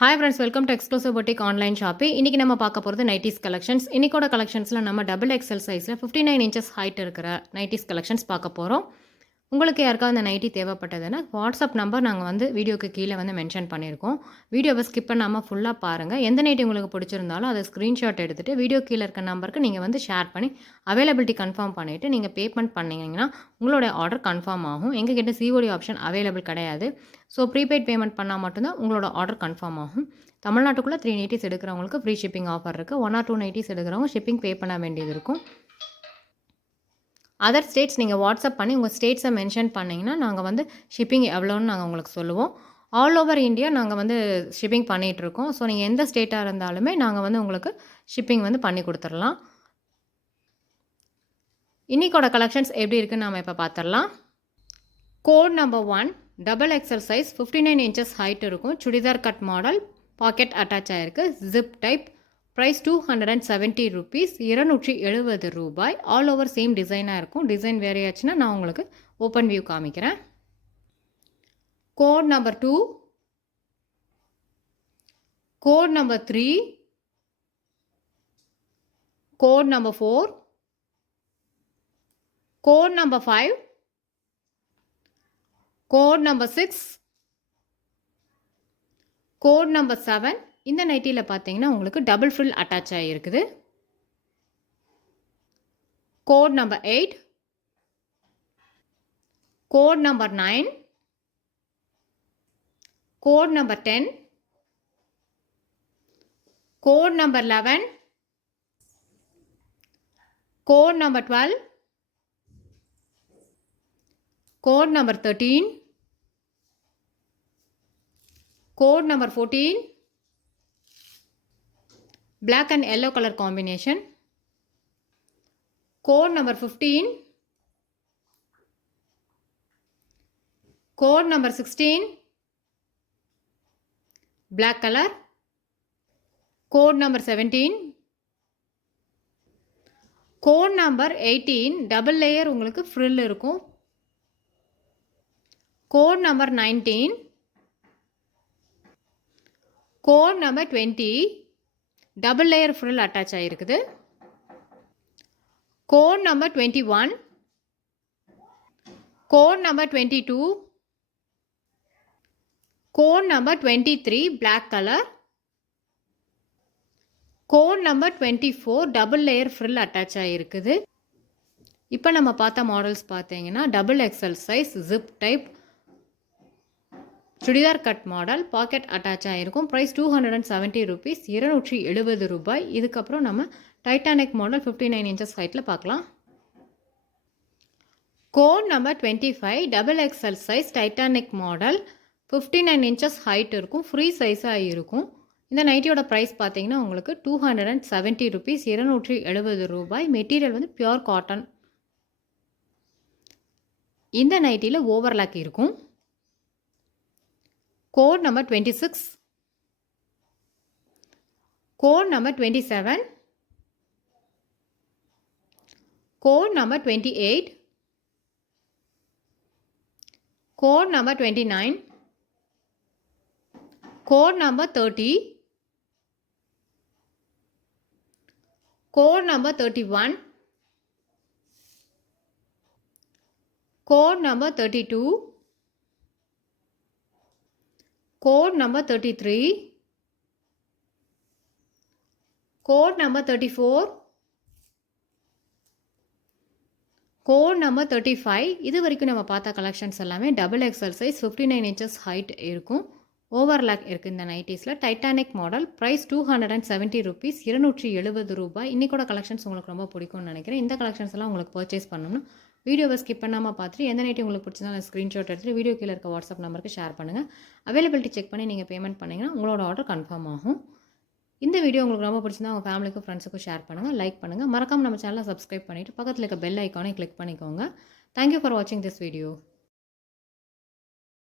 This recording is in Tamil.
Hi friends, welcome to exclusive boutique online shopping. இன்றைக்கி நம்ம பார்க்க போகிறது நைட்டிஸ் கலெக்ஷன்ஸ். இன்றைக்கோட கலெக்ஷன்ஸில் நம்ம டபுள் எக்ஸல் சைஸில் 59 இன்ச்சஸ் ஹைட் இருக்கிற நைட்டிஸ் கலெக்ஷன்ஸ் பார்க்க போகிறோம். உங்களுக்கு யாருக்காவது அந்த நைட்டி தேவைப்பட்டதுன்னா வாட்ஸ்அப் நம்பர் நாங்கள் வீடியோக்கு கீழே மென்ஷன் பண்ணியிருக்கோம். வீடியோவை ஸ்கிப் பண்ணாமல் ஃபுல்லாக பாருங்கள். எந்த நைட்டி உங்களுக்கு பிடிச்சிருந்தாலும் அதை ஸ்க்ரீன்ஷாட் எடுத்துகிட்டு வீடியோ கீழே இருக்க நம்பருக்கு நீங்கள் ஷேர் பண்ணி அவைலபிலிட்டி கன்ஃபார்ம் பண்ணிவிட்டு நீங்கள் பேமெண்ட் பண்ணிங்கன்னா உங்களோட ஆர்டர் கன்ஃபார்ம் ஆகும். எங்ககிட்ட சிஓடி ஆப்ஷன் அவைலபிள் கிடையாது. ஸோ ப்ரீபெய்ட் பேமெண்ட் பண்ணால் மட்டும்தான் உங்களோட ஆர்டர் கன்ஃபார்ம் ஆகும். தமிழ்நாட்டுக்குள்ளே 3 நைட்டிஸ் எடுக்கிறவங்களுக்கு ஃப்ரீ ஷிப்பிங் ஆஃபர் இருக்குது. 1 or 2 நைட்டிஸ் எடுக்கிறவங்க ஷிப்பிங் பே பண்ண வேண்டியது இருக்கும். அதர் ஸ்டேட்ஸ் நீங்கள் வாட்ஸ்அப் பண்ணி உங்கள் ஸ்டேட்ஸை மென்ஷன் பண்ணிங்கன்னா நாங்கள் ஷிப்பிங் எவ்வளோன்னு நாங்கள் உங்களுக்கு சொல்லுவோம். ஆல் ஓவர் இந்தியா நாங்கள் ஷிப்பிங் பண்ணிகிட்ருக்கோம். ஸோ நீங்கள் எந்த ஸ்டேட்டாக இருந்தாலுமே நாங்கள் உங்களுக்கு ஷிப்பிங் பண்ணி கொடுத்துடலாம். இன்றைக்கோட கலெக்ஷன்ஸ் எப்படி இருக்குன்னு நம்ம இப்போ பார்த்துடலாம். Code number 1 double XL size 59 inches height இருக்கும். Churidar cut model, pocket attach ஆகிருக்கு, ஜிப் டைப். ப்ரைஸ் 270 rupees, 270 ரூபாய். ஆல் ஓவர் சேம் டிசைனாக இருக்கும். டிசைன் வேறு ஆச்சுன்னா நான் உங்களுக்கு ஓப்பன் வியூ காமிக்கிறேன். Code number 2, code number 3, code number 4, code number 5, code number 6, code number 7. இந்த நைட்டியில் பார்த்தீங்கன்னா உங்களுக்கு டபுள் ஃப்ரில் அட்டாச் ஆகிருக்குது. Code number 8, code number 9, code number 10, code number 11, code number 12, code number 13, code number 14, black and yellow color combination, code number 15, code number 16, black color, code number 17, code number 18 double layer உங்களுக்கு ஃப்ரில் இருக்கும். Code number 19, code number 20 double layer frill attach ஆகிருக்குது. Code number 21, code number 22, code number 23 black colour, code number 24 double layer frill attach ஆகிருக்குது. இப்போ நம்ம பார்த்த மாடல்ஸ் பார்த்தீங்கன்னா double XL size, zip type, churidar cut model, pocket attach ஆகிருக்கும். ப்ரைஸ் 270 rupees, 270 ரூபாய். இதுக்கப்புறம் நம்ம டைட்டானிக் மாடல் 59 இன்ச்சஸ் ஹைட்டில் பார்க்கலாம். Code number 25 double XL size titanic model, 59 inches height இருக்கும். ஃப்ரீ சைஸாக இருக்கும். இந்த நைட்டியோட ப்ரைஸ் பார்த்தீங்கன்னா உங்களுக்கு 270 rupees, 270 ரூபாய். Material pure cotton. இந்த நைட்டியில் ஓவர்லாக் இருக்கும். Code number 26, code number 27, code number 28, code number 29, code number 30, code number 31, code number 32, code number 33, code number 34, code number 35. இது வரைக்கும் நம்ம பார்த்த கலெக்ஷன்ஸ் எல்லாமே double XL size 59 inches height இருக்கும். ஓவர்லாக் இருக்குது இந்த நைட்டிஸில். Titanic model. ப்ரைஸ் 270 rupees, 270 ரூபாய். இன்றைக்கோட கலெக்ஷன்ஸ் உங்களுக்கு ரொம்ப பிடிக்கும்னு நினைக்கிறேன். இந்த கலெக்ஷன்ஸ் எல்லாம் உங்களுக்கு பர்ச்சேஸ் பண்ணணும்னா வீடியோவை ஸ்கிப் பண்ணாமல் பார்த்துட்டு எந்த நைட்டி உங்களுக்கு பிடிச்சிருந்தா ஸ்க்ரீன்ஷாட் எடுத்துகிட்டு வீடியோ கீழே இருக்க வாட்ஸ்அப் நம்பருக்கு ஷேர் பண்ணுங்கள். அவைலபிலிட்டி செக் பண்ணி நீங்கள் பேமெண்ட் பண்ணிங்கன்னா உங்களோட ஆர்டர் கன்ஃபார்ம் ஆகும். இந்த வீடியோ உங்களுக்கு ரொம்ப பிடிச்சிருந்தா உங்கள் ஃபேமிலிக்கும் ஃப்ரெண்ட்ஸுக்கும் ஷேர் பண்ணுங்கள், லைக் பண்ணுங்கள். மறக்காமல் நம்ம சேனலை சப்ஸ்கிரைப் பண்ணிவிட்டு பக்கத்தில் இருக்க பெல் ஐக்கானை கிளிக் பண்ணிக்கோங்க. தேங்க்யூ ஃபார் வாட்சிங் திஸ் வீடியோ.